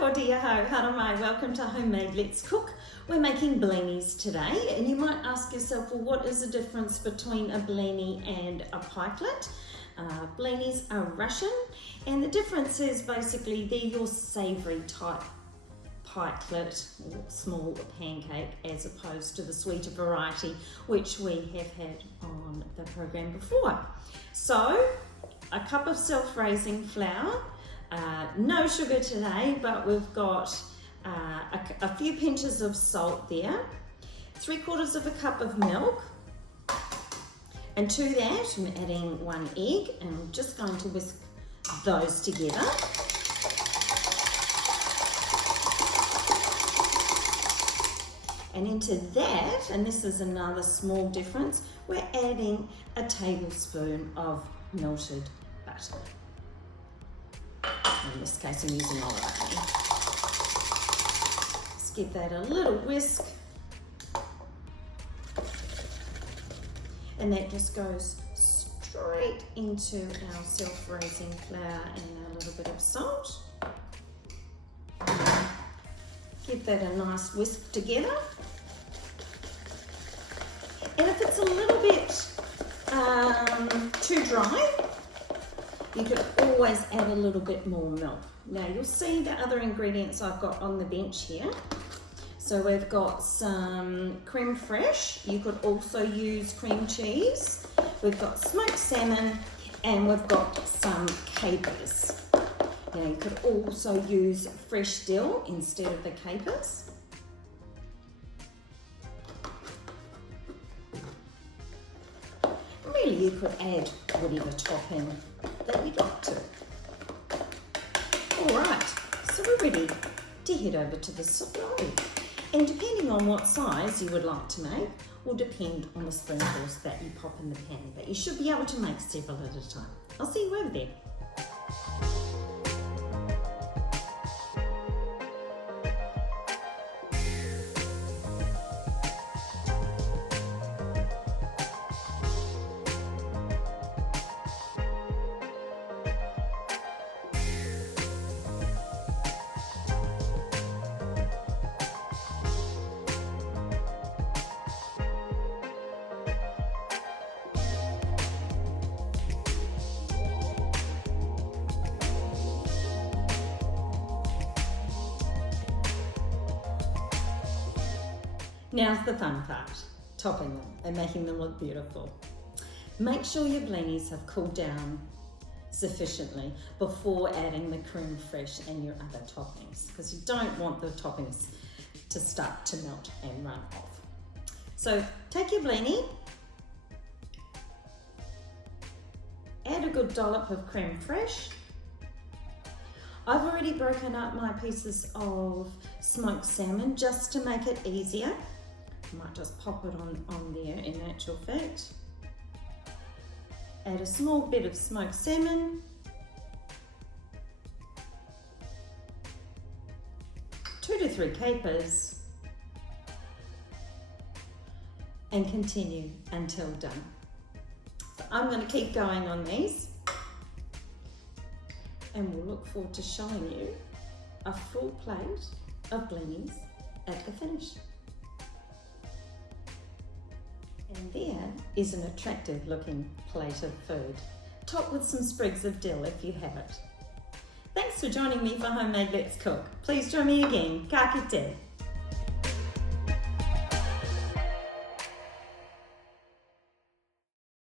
ko dia ho, hara mai. Welcome to Homemade Let's Cook. We're making blinis today, and you might ask yourself, well, what is the difference between a blini and a pikelet? Blinis are Russian, and the difference is basically they're your savoury type pikelet or small pancake, as opposed to the sweeter variety which we have had on the program before. So, a cup of self-raising flour. No sugar today, but we've got a few pinches of salt there, 3/4 of a cup of milk, and to that I'm adding 1 egg, and I'm just going to whisk those together. And into that, and this is another small difference, we're adding a tablespoon of melted butter. In this case, I'm using olive oil. Let's give that a little whisk. And that just goes straight into our self-raising flour and a little bit of salt. Give that a nice whisk together. And if it's a little bit too dry, you could always add a little bit more milk. Now you'll see the other ingredients I've got on the bench here. So we've got some creme fraiche. You could also use cream cheese. We've got smoked salmon, and we've got some capers. Now you could also use fresh dill instead of the capers. Really, you could add whatever topping that you'd like to. All right, so we're ready to head over to the stove. And depending on what size you would like to make, will depend on the sprinkles that you pop in the pan. But you should be able to make several at a time. I'll see you over there. Now's the fun part, topping them and making them look beautiful. Make sure your blinis have cooled down sufficiently before adding the creme fraiche and your other toppings, because you don't want the toppings to start to melt and run off. So take your blini, add a good dollop of creme fraiche. I've already broken up my pieces of smoked salmon just to make it easier. I might just pop it on there in actual fact. Add a small bit of smoked salmon. 2 to 3 capers. And continue until done. So I'm going to keep going on these. And we'll look forward to showing you a full plate of blinis at the finish. And there is an attractive looking plate of food, topped with some sprigs of dill if you have it. Thanks for joining me for Homemade Let's Cook. Please join me again. Ka kite.